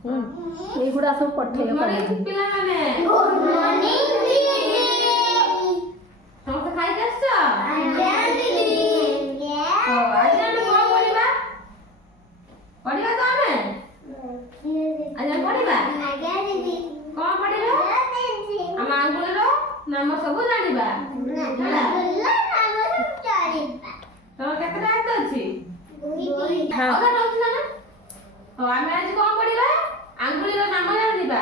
ଏଇଗୁଡ଼ା ସବୁ ପଠେଇବ ପିଲାମାନେ ସମସ୍ତେ ଖାଇକି ଆସିଛ? ଆଜି ଆମେ କଣ ପଢିବା? ପଢିବା ତ ଆମେ ଆଜି ଆମେ ପଢିବା କଣ ପଢିବା? ଆମ ଆଙ୍ଗୁଳିର ନାମ ସବୁ ଜାଣିବା। ତମର କେତେଟା ହାତ ଅଛି? ଆମେ ଆଜି କଣ ପଢିବା? ଆଙ୍ଗୁଳିର ନାମ ଜାଣିବା।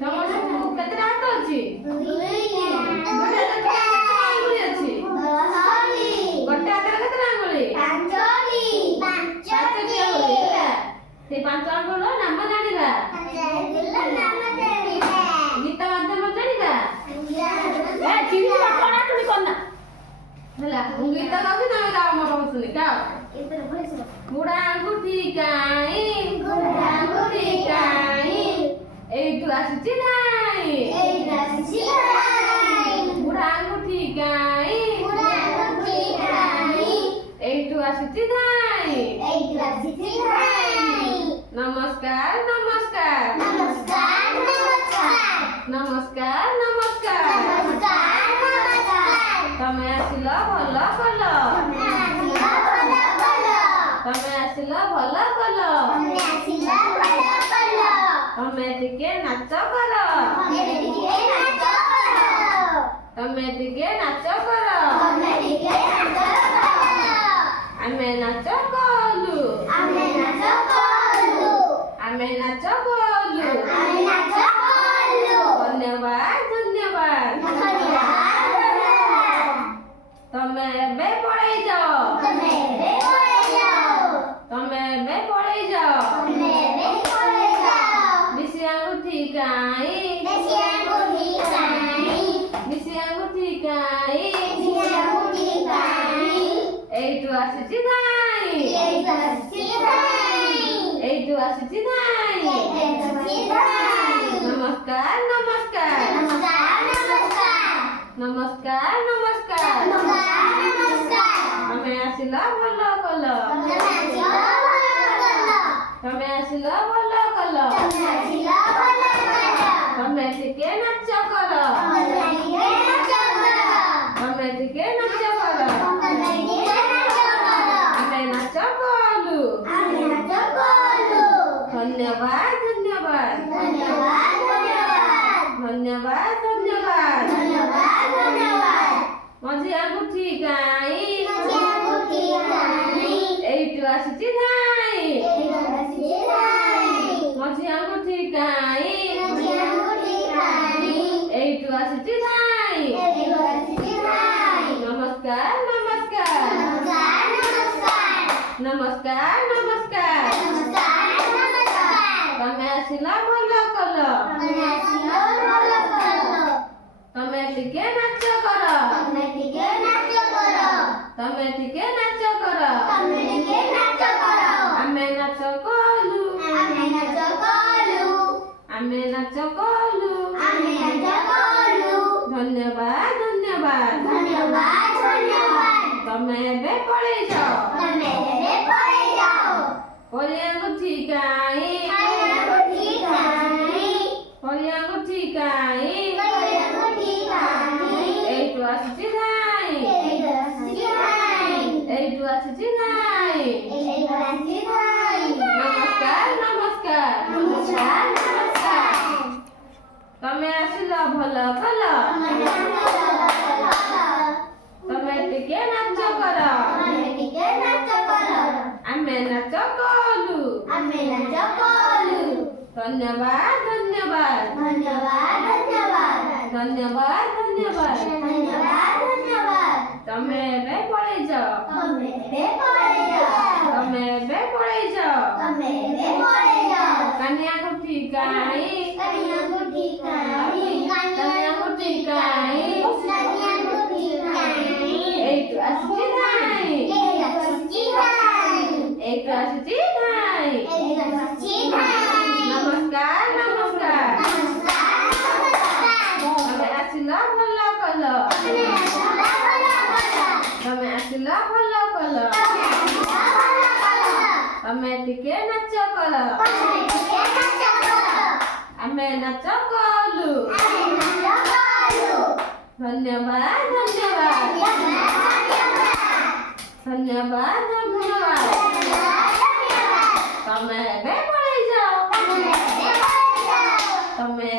ତମର ସବୁ କେତେଟା ହାତ ଅଛି? ଆଙ୍ଗୁଳି ଅଛି। ଗୋଟେ ହାତରେ କେତେଟା ଆଙ୍ଗୁଳି? ପାଞ୍ଚଟି ଆଙ୍ଗୁଳି ହେଲା। ସେଇ ପାଞ୍ଚ ଆଙ୍ଗୁଳିର ନାମ ଜାଣିବା। ଗୀତ ମାଧ୍ୟମରେ ଜାଣିବା। ହେଲା ମୁଁ ଗୀତ ଗାଉଛି ତମେ ଗାଅ ମୋ କଥା ଶୁଣି ଗାଅ। ବୁଢ଼ା ଆଙ୍ଗୁଠି କାଇଁ ଏଇଠୁ ଆସିଛି ନାଇଁ। ବୁଢ଼ା ଆଙ୍ଗୁଠି କାଇଁ ଏଇଠୁ ଆସିଛି ନାଇଁ। ନମସ୍କାର ନମସ୍କାର ନମସ୍କାର ନମସ୍କାର। ତମେ ଆସିଲ ଭଲ କଲ। ତମେ ଆସିଲ ଭଲ କଲ। ତମେ ଟିକେ ନାଚ କର। ତମେ ଟିକେ ନାଚ କର। ଆମେ ନାଚ କଲୁ। ଆମେ ନାଚ କଲୁ। ଧନ୍ୟବାଦ ଧନ୍ୟବାଦ। ତମେ ଏବେ ପଳେଇ ଯାଅ। ତମେ ଏବେ ପଳେଇ ଯାଅ। ବିଶି ଆଙ୍ଗୁଠି କାଇଁ ଏଇଠୁ ଆସିଛି ନାଇଁ। ଏଇଠୁ ଆସିଛି ନାଇଁ। ନମସ୍କାର ନମସ୍କାର ନମସ୍କାର ନମସ୍କାର। ତମେ ଆସିଲ ଭଲ କଲ। ତମେ ଆସିଲ ଭଲ କଲ। ତମେ ଟିକେ ନାଚ କର। ତମେ ଟିକେ ନାଚ କର। ଆମେ ନାଚ କଲୁ। ଧନ୍ୟବାଦ ଧନ୍ୟବାଦ ଧନ୍ୟବାଦ ଧନ୍ୟବାଦ। ମଝି ଆଙ୍ଗୁଠି କାଇଁ ଏଇଠୁ ଆସିଛି ନାଇଁ। ମଝି ଆଙ୍ଗୁଠି କାଇଁ ଏଇଠୁ ଆସିଛି ନାଇଁ। ନମସ୍କାର ନମସ୍କାର ନମସ୍କାର ନମସ୍କାର। ତମେ ଆସିଲ ଭଲ କଲ। ତମେ ଟିକେ ନାଚ କର। ତମେ ଟିକେ ନାଚ କର। ଆମେ ନାଚ କଲୁ। ଆମେ ନାଚ କଲୁ। ଧନ୍ୟବାଦ ଧନ୍ୟବାଦ। ତମେ ଏବେ ପଳେଇ ଯାଅ। ପରି ଆଙ୍ଗୁଠି କାଇଁ ଏଇଠୁ ଆସିଛି ନାଇଁ। ଏଇଠୁ ଆସିଛି ନାଇଁ। ନମସ୍କାର ନମସ୍କାର। ତମେ ଆସିଲ ଭଲ କଲ। ତମେ ଟିକେ ନାଚ କର। ଆମେ ନାଚ କଲୁ। ଧନ୍ୟବାଦ ଧନ୍ୟବାଦ ଧନ୍ୟବାଦ ଧନ୍ୟବାଦ। ତମେ ଏବେ ପଳେଇ ଯାଅ। ତମେ ଏବେ ପଳେଇ ଯାଅ। କାନି ଆଙ୍ଗୁଠି କାଇଁ ଏଇଠୁ ଆସିଛି ନାଇଁ। ଏଇଠୁ ଆସିଛି ନାଇଁ। ନମସ୍କାର ନମସ୍କାର। ତମେ ଆସିଲ ଭଲ କଲ। ତମେ ଆସିଲ ଭଲ କଲ। ତମେ ଟିକେ ନାଚ କର। ଆମେ ନାଚ କଲୁ। ଧନ୍ୟବାଦ ଧନ୍ୟବାଦ ଧନ୍ୟବାଦ ଧନ୍ୟବାଦ। ତମେ ଏବେ ପଳେଇ ଯାଅ। ତମେ